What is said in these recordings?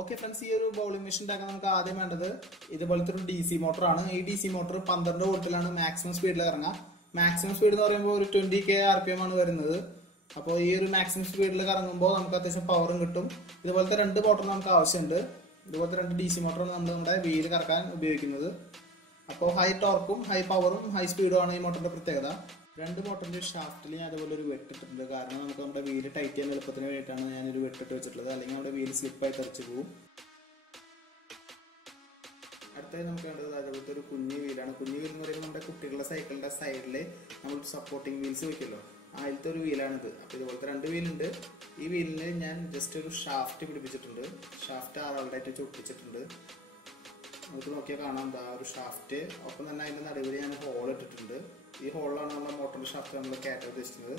Okay friends, ഈ ഒരു bowling machine ഉണ്ടാക്കാൻ നമുക്ക് ആദ്യം വേണ്ടത് ഇതുപോലത്തെ ഒരു DC മോട്ടറാണ്. ഈ DC മോട്ടർ 12 വോൾട്ടിലാണ് മാക്സിമം സ്പീഡിൽ ഇറങ്ങുക. മാക്സിമം സ്പീഡ് എന്ന് പറയുമ്പോൾ ഒരു 20K RPM ആണ് വരുന്നത്. അപ്പോൾ ഈ ഒരു മാക്സിമം സ്പീഡിൽ കറങ്ങുമ്പോൾ നമുക്ക് അത്യാവശ്യം പവറും കിട്ടും. ഇതുപോലത്തെ 2 മോട്ടർ നമുക്ക് ആവശ്യമുണ്ട്. ഇതുപോലത്തെ 2 DC മോട്ടറാണ് നമ്മൾ നമ്മുടെ വീല് കറക്കാൻ ഉപയോഗിക്കുന്നത്. അപ്പോൾ ഹൈ ടോർക്കും ഹൈ പവറും ഹൈ സ്പീഡും ആണ് ഈ മോട്ടറിന്റെ പ്രത്യേകത. 2 മോട്ടറിന്റെ ഷാഫ്റ്റിൽ ഞാൻ അതുപോലെ ഒരു വെട്ടിട്ടുണ്ട്. കാരണം നമുക്ക് നമ്മുടെ വീല് ടൈറ്റ് ചെയ്യാൻ എളുപ്പത്തിന് വേണ്ടിയിട്ടാണ് ഞാനൊരു വെട്ടിട്ട് വെച്ചിട്ടുള്ളത്. അല്ലെങ്കിൽ നമ്മുടെ വീല് സ്ലിപ്പായി തെറിച്ച് പോകും. അടുത്തായി നമുക്ക് വേണ്ടത് അതുപോലത്തെ ഒരു കുഞ്ഞു വീലാണ്. കുഞ്ഞു വീൽ എന്ന് പറയുമ്പോൾ നമ്മുടെ കുട്ടികളുടെ സൈക്കിളിന്റെ സൈഡിൽ നമ്മൾ സപ്പോർട്ടിങ് വീൽസ് വെക്കുമല്ലോ, അതിലത്തെ ഒരു വീലാണിത്. അപ്പോൾ ഇതുപോലത്തെ 2 വീലുണ്ട്. ഈ വീലിന് ഞാൻ ജസ്റ്റ് ഒരു ഷാഫ്റ്റ് പിടിപ്പിച്ചിട്ടുണ്ട്. ഷാഫ്റ്റ് ആറാൾഡായിട്ട് ചൊട്ടിച്ചിട്ടുണ്ട്. നമുക്ക് നോക്കിയാൽ കാണാം എന്താ ഒരു ഷാഫ്റ്റ്. ഒപ്പം തന്നെ അതിൻ്റെ നടുവിൽ ഞാൻ ഹോൾ ഇട്ടിട്ടുണ്ട്. ഈ ഹോളിലാണ് നമ്മുടെ മോട്ടറിന്റെ ഷാഫ്റ്റ് നമ്മൾ കയറ്റാൻ ഉദ്ദേശിക്കുന്നത്.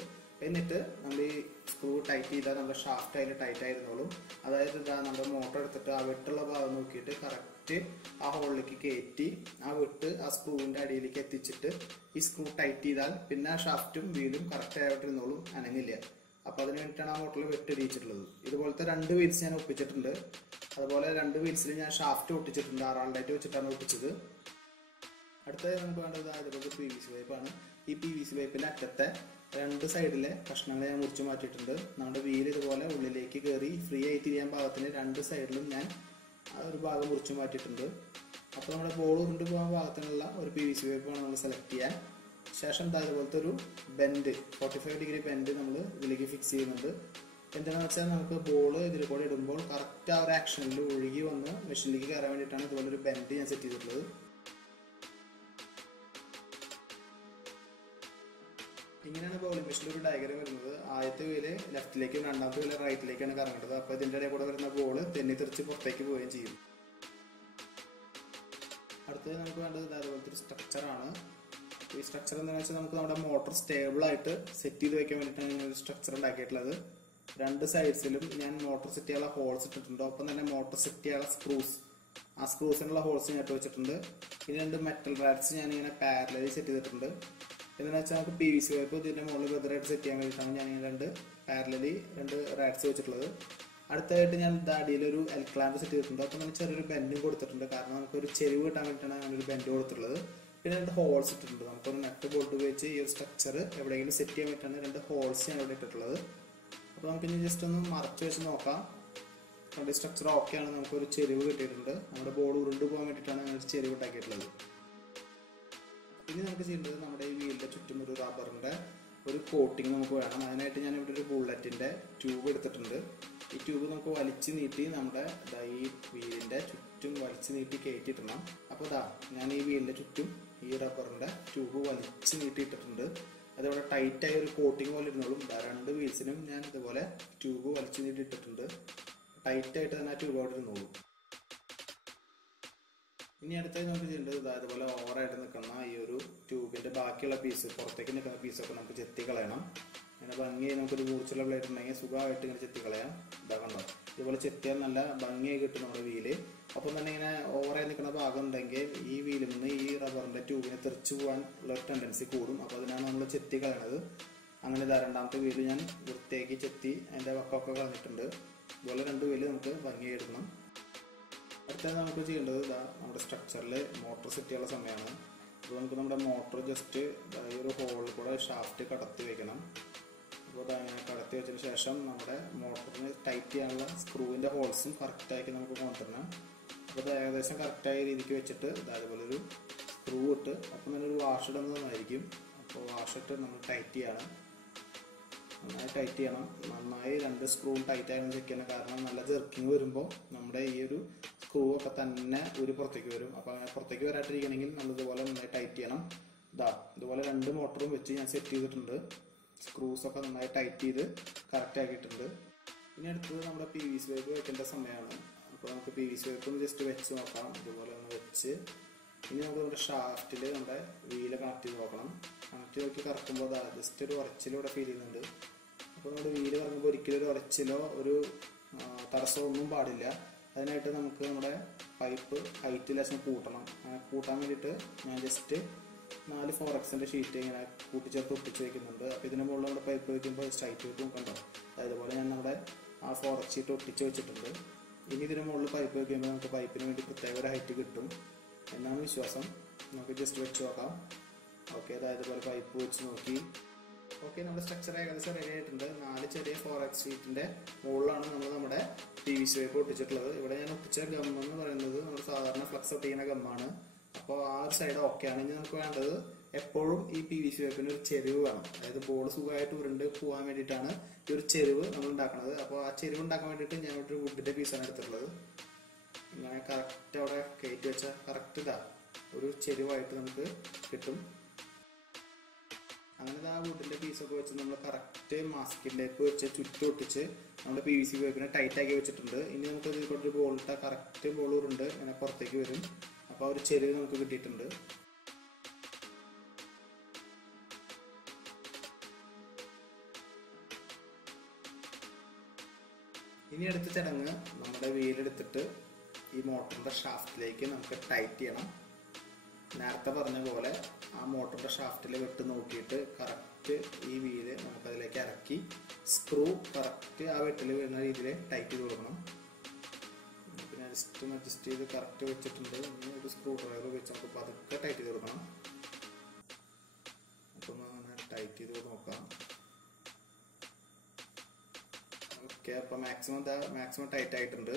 എന്നിട്ട് നമ്മൾ ഈ സ്ക്രൂ ടൈറ്റ് ചെയ്താൽ നമ്മുടെ ഷാഫ്റ്റ് അതിൽ ടൈറ്റ് ആയിരുന്നോളും. അതായത് ഇതാ നമ്മുടെ മോട്ടർ എടുത്തിട്ട് ആ വെട്ടുള്ള ഭാഗം നോക്കിയിട്ട് കറക്റ്റ് ആ ഹോളിലേക്ക് കയറ്റി ആ വെട്ട് ആ സ്ക്രൂവിൻ്റെ അടിയിലേക്ക് എത്തിച്ചിട്ട് ഈ സ്ക്രൂ ടൈറ്റ് ചെയ്താൽ പിന്നെ ആ ഷാഫ്റ്റും വീലും കറക്റ്റ് ആയിട്ടിരുന്നോളും, അനങ്ങില്ല. അപ്പോൾ അതിന് വേണ്ടിയിട്ടാണ് ആ മോട്ടറിൽ വെട്ടിടിയിച്ചിട്ടുള്ളത്. ഇതുപോലത്തെ 2 വീൽസ് ഞാൻ ഒപ്പിച്ചിട്ടുണ്ട്. അതുപോലെ 2 വീൽസിൽ ഞാൻ ഷാഫ്റ്റ് ഒട്ടിച്ചിട്ടുണ്ട്. ആറാൾഡായിട്ട് വെച്ചിട്ടാണ് ഒട്ടിച്ചത്. അടുത്തത് നമുക്ക് വേണ്ടത് അതുപോലെ PVC പൈപ്പാണ്. ഈ PVC പൈപ്പിൻ്റെ അറ്റത്തെ 2 സൈഡിലെ കഷ്ണങ്ങൾ ഞാൻ മുറിച്ച് മാറ്റിയിട്ടുണ്ട്. നമ്മുടെ വീല് ഇതുപോലെ ഉള്ളിലേക്ക് കയറി ഫ്രീ ആയി തിരിയാൻ ഭാഗത്തിന് 2 സൈഡിലും ഞാൻ ആ ഒരു ഭാഗം മുറിച്ച് മാറ്റിയിട്ടുണ്ട്. അപ്പോൾ നമ്മുടെ ബോൾ ഉരുണ്ട് പോകാൻ ഭാഗത്തിനുള്ള ഒരു PVC പൈപ്പാണ് നമ്മൾ സെലക്ട് ചെയ്യാൻ. ശേഷം അതുപോലത്തെ ഒരു ബെൻഡ് 45 ഡിഗ്രി ബെൻഡ് നമ്മൾ ഇതിലേക്ക് ഫിക്സ് ചെയ്യുന്നുണ്ട്. എന്താണെന്ന് വെച്ചാൽ നമുക്ക് ബോൾ ഇതിൽ കൂടെ ഇടുമ്പോൾ കറക്റ്റ് ആ ഒരു ആക്ഷനിൽ ഒഴുകി വന്ന് മെഷീനിലേക്ക് കയറാൻ വേണ്ടിയിട്ടാണ് ഇതുപോലെ ഒരു ബെൻഡ് ഞാൻ സെറ്റ് ചെയ്തിട്ടുള്ളത്. ഇങ്ങനെയാണ് ബൗളിംഗ് മെഷീനിൽ ഒരു ഡയഗ്രം വരുന്നത്. ആദ്യത്തെ വീല് ലെഫ്റ്റിലേക്കും രണ്ടാമത്തെ വീല് റൈറ്റിലേക്കാണ് കറങ്ങേണ്ടത്. അപ്പോൾ ഇതിൻ്റെ ഇടയിൽ കൂടെ വരുന്ന ബോൾ തെന്നി തെറിച്ച് പുറത്തേക്ക് പോവുകയും ചെയ്യും. അടുത്തത് നമുക്ക് വേണ്ടത് അതുപോലത്തെ ഒരു സ്ട്രക്ചറാണ്. ഈ സ്ട്രക്ചർ എന്താണെന്ന് വെച്ചാൽ നമുക്ക് നമ്മുടെ മോട്ടർ സ്റ്റേബിൾ ആയിട്ട് സെറ്റ് ചെയ്ത് വെക്കാൻ വേണ്ടിയിട്ടാണ് ഞാൻ ഒരു സ്ട്രക്ചർ ഉണ്ടാക്കിയിട്ടുള്ളത്. 2 സൈഡ്സിലും ഞാൻ മോട്ടർ സെറ്റ് ചെയ്യാനുള്ള ഹോൾസ് ഇട്ടിട്ടുണ്ട്. ഒപ്പം തന്നെ മോട്ടർ സെറ്റ് ചെയ്യാനുള്ള സ്ക്രൂസ്, ആ സ്ക്രൂസിനുള്ള ഹോൾസ് ഞാൻ ഇട്ട് വെച്ചിട്ടുണ്ട്. പിന്നെ 2 മെറ്റൽ റാഡ്സ് ഞാൻ ഇങ്ങനെ പാരലലി സെറ്റ് ചെയ്തിട്ടുണ്ട്. എന്താണെന്ന് വെച്ചാൽ നമുക്ക് PVC പൈപ്പ് ഇതിൻ്റെ മുകളിൽ വെതറായിട്ട് സെറ്റ് ചെയ്യാൻ വേണ്ടിയിട്ടാണ് ഞാൻ ഇങ്ങനെ പാരലലി 2 റാഡ്സ് വെച്ചിട്ടുള്ളത്. അടുത്തായിട്ട് ഞാൻ അടിയിലൊരു എൽ ക്ലാമ്പ് സെറ്റ് ചെയ്തിട്ടുണ്ട്. അപ്പം നമ്മൾ ചെറിയൊരു ബെൻഡും കൊടുത്തിട്ടുണ്ട്. കാരണം നമുക്കൊരു ചെരിവ് കിട്ടാൻ വേണ്ടിയിട്ടാണ് ഞാനൊരു ബെൻഡ് കൊടുത്തിട്ടുള്ളത്. പിന്നെ 2 ഹോൾസ് ഇട്ടിട്ടുണ്ട്. നമുക്കൊരു നട്ട് ബോൾട്ട് ഉപയോഗിച്ച് ഈ ഒരു സ്ട്രക്ചർ എവിടെയെങ്കിലും സെറ്റ് ചെയ്യാൻ വേണ്ടിയിട്ടാണ് 2 ഹോൾസ് ഞാൻ ഇവിടെ ഇട്ടിട്ടുള്ളത്. അപ്പോൾ നമുക്കിനി ജസ്റ്റ് ഒന്ന് മറച്ച് വെച്ച് നോക്കാം. നമ്മുടെ സ്ട്രക്ചർ ഓക്കെയാണ്. നമുക്കൊരു ചെരിവ് കിട്ടിയിട്ടുണ്ട്. നമ്മുടെ ബോൾ ഉരുണ്ട് പോകാൻ വേണ്ടിയിട്ടാണ് ഞാൻ ഒരു ചെരിവ് ഉണ്ടാക്കിയിട്ടുള്ളത്. ഇനി നമുക്ക് ചെയ്യേണ്ടത് നമ്മുടെ ഈ വീലിൻ്റെ ചുറ്റും ഒരു റബ്ബറിൻ്റെ ഒരു കോട്ടിങ് നമുക്ക് വേണം. അതിനായിട്ട് ഞാൻ ഇവിടെ ഒരു ബുള്ളറ്റിൻ്റെ ട്യൂബ് എടുത്തിട്ടുണ്ട്. ഈ ട്യൂബ് നമുക്ക് വലിച്ചു നീട്ടി നമ്മുടെ ഈ വീലിൻ്റെ ചുറ്റും വലിച്ചു നീട്ടി കയറ്റിയിടണം. അപ്പോൾ ഞാൻ ഈ വീലിൻ്റെ ചുറ്റും ഈ റബ്ബറിൻ്റെ ട്യൂബ് വലിച്ചു നീട്ടിയിട്ടിട്ടുണ്ട്. അതേപോലെ ടൈറ്റായ ഒരു കോട്ടിങ് പോലെ ഇരുന്നോളും. 2 വീൽസിനും ഞാൻ ഇതുപോലെ ട്യൂബ് വലിച്ചു നീട്ടി ഇട്ടിട്ടുണ്ട്. ടൈറ്റായിട്ട് തന്നെ ആ ട്യൂബ് അവിടെ ഇരുന്നോളും. ഇനി അടുത്തായി നമുക്ക് ചെയ്യേണ്ടത് അതുപോലെ ഓവറായിട്ട് നിൽക്കുന്ന ഈ ഒരു ട്യൂബിൻ്റെ ബാക്കിയുള്ള പീസ്, പുറത്തേക്ക് നിൽക്കുന്ന പീസൊക്കെ നമുക്ക് ചെത്തി കളയണം. ഇങ്ങനെ ഭംഗിയായി നമുക്കൊരു മൂർച്ചുള്ള ബ്ലേഡ് ഉണ്ടെങ്കിൽ സുഖമായിട്ട് ഇങ്ങനെ ചെത്തി കളയാം. കണ്ടോ, ഇതുപോലെ ചെത്തിയാൽ നല്ല ഭംഗിയായി കിട്ടും നമ്മുടെ വീല്. അപ്പം തന്നെ ഇങ്ങനെ ഓവറായി നിൽക്കുന്ന ഭാഗം ഉണ്ടെങ്കിൽ ഈ വീലിൽ നിന്ന് ഈ റബ്ബറിൻ്റെ ട്യൂബിനെ തെറിച്ച് പോകാൻ ഉള്ള ടെൻഡൻസി കൂടും. അപ്പോൾ അതിനാണ് നമ്മൾ ചെത്തി കളയണത്. അങ്ങനെ 2ാമത്തെ വീല് ഞാൻ വൃത്തിയാക്കി ചെത്തി അതിൻ്റെ വക്കൊക്കെ കളഞ്ഞിട്ടുണ്ട്. ഇതുപോലെ 2 വീല് നമുക്ക് ഭംഗിയായി എടുക്കണം. അടുത്തത് നമുക്ക് ചെയ്യേണ്ടത് നമ്മുടെ സ്ട്രക്ചറിൽ മോട്ടർ സെറ്റ് ചെയ്യാനുള്ള സമയമാണ്. അപ്പോൾ നമുക്ക് നമ്മുടെ മോട്ടർ ജസ്റ്റ് ഈ ഒരു ഹോളിൽ കൂടെ ഷാഫ്റ്റ് കടത്തി വെക്കണം. അപ്പോൾ അങ്ങനെ കടത്തി വെച്ചതിന് ശേഷം നമ്മുടെ മോട്ടറിന് ടൈറ്റ് ചെയ്യാനുള്ള സ്ക്രൂവിൻ്റെ ഹോൾസും കറക്റ്റാക്കി നമുക്ക് കൊണ്ടുവരണം. അപ്പോൾ അത് ഏകദേശം കറക്റ്റായ രീതിക്ക് വെച്ചിട്ട് അതുപോലെ ഒരു സ്ക്രൂ ഇട്ട് അപ്പം തന്നെ ഒരു വാഷ് ഇടുന്നതായിരിക്കും. അപ്പോൾ വാഷ് ഇട്ട് നമ്മൾ ടൈറ്റ് ചെയ്യണം. നന്നായി ടൈറ്റ് ചെയ്യണം. നന്നായി 2 സ്ക്രൂവും ടൈറ്റ് ആയെന്ന് ചെക്ക് ചെയ്യണം. കാരണം നല്ല ജെർക്കിങ് വരുമ്പോൾ നമ്മുടെ ഈ ഒരു സ്ക്രൂ ഒക്കെ തന്നെ പുറത്തേക്ക് വരും. അപ്പോൾ അങ്ങനെ പുറത്തേക്ക് വരാട്ടിരിക്കണമെങ്കിൽ നമ്മൾ ഇതുപോലെ നന്നായി ടൈറ്റ് ചെയ്യണം. ഇതുപോലെ 2 മോട്ടറും വെച്ച് ഞാൻ സെറ്റ് ചെയ്തിട്ടുണ്ട്. സ്ക്രൂസൊക്കെ നന്നായി ടൈറ്റ് ചെയ്ത് കറക്റ്റ് ആക്കിയിട്ടുണ്ട്. ഇനി അടുത്തത് നമ്മുടെ PVC പൈപ്പ് വെക്കേണ്ട സമയമാണ്. അപ്പോൾ നമുക്ക് PVC പൈപ്പ് ഒന്ന് ജസ്റ്റ് വെച്ച് നോക്കാം. ഇതുപോലെ ഒന്ന് വെച്ച് ഇനി നമുക്ക് നമ്മുടെ ഷാഫ്റ്റിൽ നമ്മുടെ വീല് കണക്ട് ചെയ്ത് നോക്കണം. കണക്ട് ചെയ്ത് നോക്കി കറക്കുമ്പോൾ ജസ്റ്റ് ഒരു ഉറച്ചിലൂടെ ഫീൽ ചെയ്യുന്നുണ്ട്. അപ്പോൾ നമ്മുടെ വീല് കറങ്ങുമ്പോൾ ഒരിക്കലും ഒരു ഉറച്ചിലോ ഒരു തടസ്സമോ ഒന്നും പാടില്ല. അതിനായിട്ട് നമുക്ക് നമ്മുടെ പൈപ്പ് ഹൈറ്റ് ലെസ് കൂട്ടണം. അങ്ങനെ കൂട്ടാൻ വേണ്ടിയിട്ട് ഞാൻ ജസ്റ്റ് 4 4x ഷീറ്റ് ഇങ്ങനെ കൂട്ടിച്ചേർത്ത് ഒട്ടിച്ച് വയ്ക്കുന്നുണ്ട്. അപ്പോൾ ഇതിന് മുകളിൽ നമ്മുടെ പൈപ്പ് വയ്ക്കുമ്പോൾ സ്ട്രൈറ്റ് ആയിട്ട് കണ്ടോ. അതുപോലെ ഞാൻ നമ്മുടെ ആ 4x ഷീറ്റ് ഒട്ടിച്ച് വെച്ചിട്ടുണ്ട്. ഇനി ഇതിന് മുകളിൽ പൈപ്പ് വയ്ക്കുമ്പോൾ നമുക്ക് പൈപ്പിന് വേണ്ടി പ്രത്യേക ഒരു ഹൈറ്റ് കിട്ടും എന്നാണ് വിശ്വാസം. നമുക്ക് ജസ്റ്റ് വെച്ച് നോക്കാം. ഓക്കെ, അതായത് പോലെ പൈപ്പ് വെച്ച് നോക്കി. ഓക്കെ, നമ്മുടെ സ്ട്രക്ചർ ഏകദേശം റെഡി ആയിട്ടുണ്ട്. 4 ചെറിയ 4x ഷീറ്റിന്റെ മുകളിലാണ് നമ്മൾ നമ്മുടെ PVC പൈപ്പ് ഒട്ടിച്ചിട്ടുള്ളത്. ഇവിടെ ഞാൻ ഒട്ടിച്ച ഗം എന്ന് പറയുന്നത് നമ്മൾ സാധാരണ ഫ്ലക്സ് ഒട്ടിക്കുന്ന ഗമ്മാണ്. അപ്പോൾ ആ ഒരു സൈഡ് ഓക്കെയാണ്. ഇനി നമുക്ക് വേണ്ടത് എപ്പോഴും ഈ PVC പൈപ്പിന് ഒരു ചെരിവ് വേണം. അതായത് ബോൾ സുഖമായിട്ട് ഉരുണ്ട് പോകാൻ വേണ്ടിയിട്ടാണ് ഈ ഒരു ചെരിവ് നമ്മൾ ഉണ്ടാക്കുന്നത്. അപ്പോൾ ആ ചെരിവ് ഉണ്ടാക്കാൻ വേണ്ടിയിട്ട് ഞാൻ ഒരു വുഡിന്റെ പീസാണ് എടുത്തിട്ടുള്ളത്. ഇങ്ങനെ കറക്റ്റ് അവിടെ കയറ്റി വെച്ചാൽ കറക്റ്റ് ഇതാ ഒരു ചെരിവായിട്ട് നമുക്ക് കിട്ടും. അങ്ങനെ ആ വുഡിന്റെ പീസൊക്കെ വെച്ച് നമ്മൾ കറക്റ്റ് മാസ്കിൻ ടേപ്പ് വെച്ച് ചുറ്റും ഒട്ടിച്ച് നമ്മുടെ PVC പൈപ്പിനെ ടൈറ്റ് ആക്കി വെച്ചിട്ടുണ്ട്. ഇനി നമുക്ക് ഇതിൽ ബോൾ ഇട്ടാൽ കറക്റ്റ് ബോൾ ഉരുണ്ട് ഇങ്ങനെ പുറത്തേക്ക് വരും. അപ്പോൾ ആ ഒരു ചെരിവ് നമുക്ക് കിട്ടിയിട്ടുണ്ട്. ഇനി അടുത്ത ചടങ്ങ് നമ്മുടെ വീലെടുത്തിട്ട് ഈ മോട്ടറിന്റെ ഷാഫ്റ്റിലേക്ക് നമുക്ക് ടൈറ്റ് ചെയ്യണം. നേരത്തെ പറഞ്ഞ പോലെ ആ മോട്ടറിന്റെ ഷാഫ്റ്റിൽ വിട്ട് നോക്കിയിട്ട് കറക്റ്റ് ഈ വീല് നമുക്കതിലേക്ക് ഇറക്കി സ്ക്രൂ കറക്റ്റ് ആ വെട്ടിൽ വീഴുന്ന രീതിയിൽ ടൈറ്റ് ചെയ്ത് കൊടുക്കണം. പിന്നെ അഡ്ജസ്റ്റ് ചെയ്ത് കറക്റ്റ് വെച്ചിട്ടുണ്ട്. ഇനി ഒരു സ്ക്രൂ ഡ്രൈവർ വെച്ച് നമുക്ക് പതുക്കെ ടൈറ്റ് ചെയ്ത് കൊടുക്കണം. അപ്പം അങ്ങനെ ടൈറ്റ് ചെയ്ത് നോക്കാം. ഓക്കെ, അപ്പം മാക്സിമം ടൈറ്റ് ആയിട്ടുണ്ട്.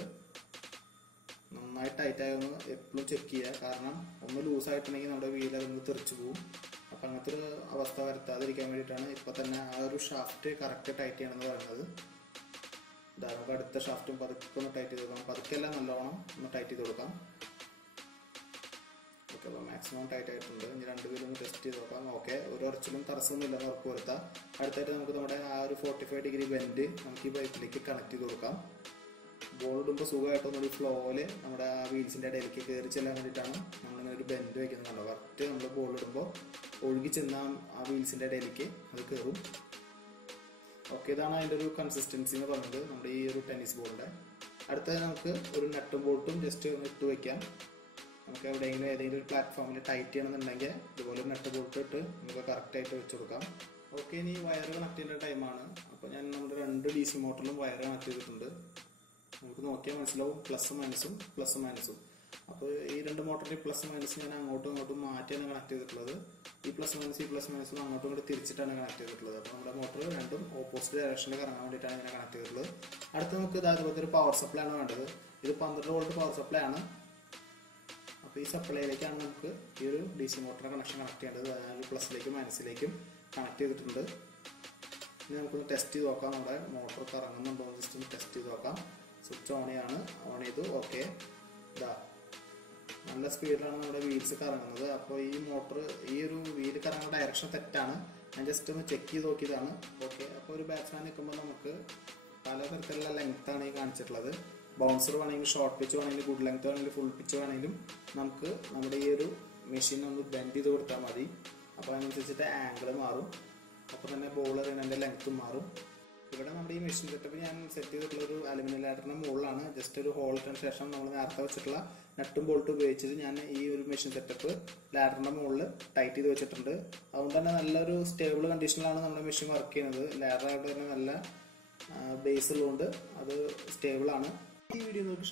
നന്നായി ടൈറ്റ് ആയൊന്ന് എപ്പോഴും ചെക്ക് ചെയ്യുക. കാരണം ഒന്ന് ലൂസായിട്ടുണ്ടെങ്കിൽ നമ്മുടെ വീൽ അതൊന്ന് തെറിച്ചു പോകും. അപ്പം അങ്ങനത്തെ ഒരു അവസ്ഥ വരുത്താതിരിക്കാൻ വേണ്ടിയിട്ടാണ് ഇപ്പം തന്നെ ആ ഒരു ഷാഫ്റ്റ് കറക്റ്റ് ടൈറ്റ് ചെയ്യണമെന്ന് പറയുന്നത്. നമുക്ക് അടുത്ത ഷാഫ്റ്റും പതുക്കെ ഒന്ന് ടൈറ്റ് ചെയ്ത് കൊടുക്കാം. പതുക്കെല്ലാം നല്ലോണം ഒന്ന് ടൈറ്റ് ചെയ്ത് കൊടുക്കാം. ഓക്കെ, അപ്പോൾ മാക്സിമം ടൈറ്റ് ആയിട്ടുണ്ട്. ഇനി 2 വീലും ടെസ്റ്റ് ചെയ്ത് നോക്കാം. ഓക്കെ, ഒരു ഉറച്ചിലും തടസ്സമൊന്നും ഇല്ലെന്ന് ഉറപ്പ് വരുത്താം. അടുത്തായിട്ട് നമുക്ക് നമ്മുടെ ആ ഒരു 45 ഡിഗ്രി ബെൻഡ് നമുക്ക് ഈ പൈപ്പിലേക്ക് കണക്ട് ചെയ്ത് കൊടുക്കാം. ബോൾ ഇടുമ്പോൾ സുഖമായിട്ടൊന്നൊരു ഫ്ലോയില് നമ്മുടെ ആ വീൽസിന്റെ ഇടയിലേക്ക് കയറി ചെല്ലാൻ വേണ്ടിയിട്ടാണ് നമ്മളിങ്ങനെ ഒരു ബെൻഡ് വെക്കുന്നത്. കണ്ടോ, കറക്റ്റ് നമ്മൾ ബോൾ ഇടുമ്പോൾ ഒഴുകി ചെന്ന ആ വീൽസിന്റെ ഇടയിലേക്ക് അത് കയറും. ഓക്കെ, ഇതാണ് അതിൻ്റെ ഒരു കൺസിസ്റ്റൻസി എന്ന് പറയുന്നത് നമ്മുടെ ഈ ഒരു ടെന്നീസ് ബോളിന്റെ. അടുത്തത് നമുക്ക് ഒരു നട്ടും ബോൾട്ടും ജസ്റ്റ് ഒന്ന് ഇട്ട് വെക്കാം. നമുക്ക് എവിടെയെങ്കിലും ഏതെങ്കിലും ഒരു പ്ലാറ്റ്ഫോമിൽ ടൈറ്റ് ചെയ്യണമെന്നുണ്ടെങ്കിൽ ഇതുപോലെ നട്ട് ബോൾട്ട് ഇട്ട് നമുക്ക് കറക്റ്റായിട്ട് വെച്ച് കൊടുക്കാം. ഓക്കെ, ഇനി വയർ കണക്ട് ചെയ്യേണ്ട ടൈമാണ്. അപ്പോൾ ഞാൻ നമ്മുടെ 2 DC മോട്ടറിലും വയർ കണക്ട് ചെയ്തിട്ടുണ്ട്. നമുക്ക് നോക്കിയാൽ മനസ്സിലാവും പ്ലസും മൈനസും. അപ്പോൾ ഈ 2 മോട്ടറിന്റെ പ്ലസ് മൈനസ് ഞാൻ അങ്ങോട്ടും ഇങ്ങോട്ടും മാറ്റിയാണ് കണക്ട് ചെയ്തിട്ടുള്ളത്. ഈ പ്ലസ് മൈനസും അങ്ങോട്ടും ഇങ്ങോട്ട് തിരിച്ചിട്ടാണ് കണക്ട് ചെയ്തിട്ടുള്ളത്. അപ്പോൾ നമ്മുടെ മോട്ടർ രണ്ടും ഓപ്പോസിറ്റ് ഡയറക്ഷനിൽ കറങ്ങാൻ വേണ്ടിയിട്ടാണ് ഇങ്ങനെ കണക്ട് ചെയ്തിട്ടുള്ളത്. അടുത്ത് നമുക്ക് അതുപോലത്തെ ഒരു പവർ സപ്ലൈ ആണ് വേണ്ടത്. ഇത് 12 വോൾട്ട് പവർ സപ്ലൈ ആണ്. അപ്പോൾ ഈ സപ്ലൈയിലേക്കാണ് നമുക്ക് ഈ ഒരു DC മോട്ടറിന്റെ കണക്ഷൻ കണക്ട് ചെയ്യേണ്ടത്. അതായത് പ്ലസിലേക്കും മൈനസിലേക്കും കണക്ട് ചെയ്തിട്ടുണ്ട്. ഇനി നമുക്കൊന്ന് ടെസ്റ്റ് ചെയ്ത് നോക്കാം. നമ്മുടെ മോട്ടർ കറങ്ങുന്നുണ്ടോ എന്ന് ജസ്റ്റ് ഒന്ന് ടെസ്റ്റ് ചെയ്ത് നോക്കാം. സ്വിച്ച് ഓൺ ചെയ്തു. ഓക്കെ, ഇതാ നല്ല സ്പീഡിലാണ് നമ്മുടെ വീൽസ് കറങ്ങുന്നത്. അപ്പോൾ ഈ മോട്ടർ ഈ ഒരു വീല് കറങ്ങുന്ന ഡയറക്ഷൻ തെറ്റാണ്. ഞാൻ ജസ്റ്റ് ഒന്ന് ചെക്ക് ചെയ്ത് നോക്കിയതാണ്. ഓക്കെ, അപ്പോൾ ഒരു ബാറ്റ്സ്മാൻ നിൽക്കുമ്പോൾ നമുക്ക് പലതരത്തിലുള്ള ലെങ്ത്താണ് ഈ കാണിച്ചിട്ടുള്ളത്. ബൗൺസർ വേണമെങ്കിൽ, ഷോർട്ട് പിച്ച് വേണമെങ്കിൽ, ഗുഡ് ലെങ്ത് വേണമെങ്കിൽ, ഫുൾ പിച്ച് വേണമെങ്കിലും നമുക്ക് നമ്മുടെ ഈ ഒരു മെഷീൻ ഒന്ന് ബെൻഡ് ചെയ്ത് കൊടുത്താൽ മതി. അപ്പോൾ അതിനനുസരിച്ചിട്ട് ആംഗിൾ മാറും. അപ്പോൾ തന്നെ ബോൾ എറിയുന്നതിൻ്റെ ലെങ്ത്തും മാറും. ഇവിടെ നമ്മുടെ ഈ മെഷീൻ സെറ്റപ്പ് ഞാൻ സെറ്റ് ചെയ്തിട്ടുള്ള ഒരു അലുമിനിയം ലാഡറിന്റെ മുകളിലാണ്. ജസ്റ്റ് ഒരു ഹോൾ ഇട്ടതിന് ശേഷം നമ്മൾ നേരത്തെ വെച്ചിട്ടുള്ള നട്ടും ബോൾട്ടും ഉപയോഗിച്ചിട്ട് ഞാൻ ഈ ഒരു മെഷീൻ സെറ്റപ്പ് ലാഡറിന്റെ മുകളിൽ ടൈറ്റ് ചെയ്ത് വെച്ചിട്ടുണ്ട്. അതുകൊണ്ട് തന്നെ നല്ലൊരു സ്റ്റേബിൾ കണ്ടീഷനിലാണ് നമ്മുടെ മെഷീൻ വർക്ക് ചെയ്യുന്നത്. ലാഡറായിട്ട് തന്നെ നല്ല ബേസ് ഉള്ളതുകൊണ്ട് അത് സ്റ്റേബിൾ ആണ്. ഈ വീഡിയോ നിങ്ങൾക്ക്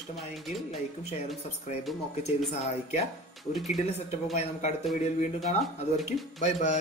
ഇഷ്ടമായെങ്കിൽ ലൈക്കും ഷെയറും സബ്സ്ക്രൈബും ഒക്കെ ചെയ്ത് സഹായിക്കുക. ഒരു കിടിലൻ സെറ്റപ്പുമായി നമുക്ക് അടുത്ത വീഡിയോയിൽ വീണ്ടും കാണാം. അതുവരെയ്ക്കും ബൈ ബൈ.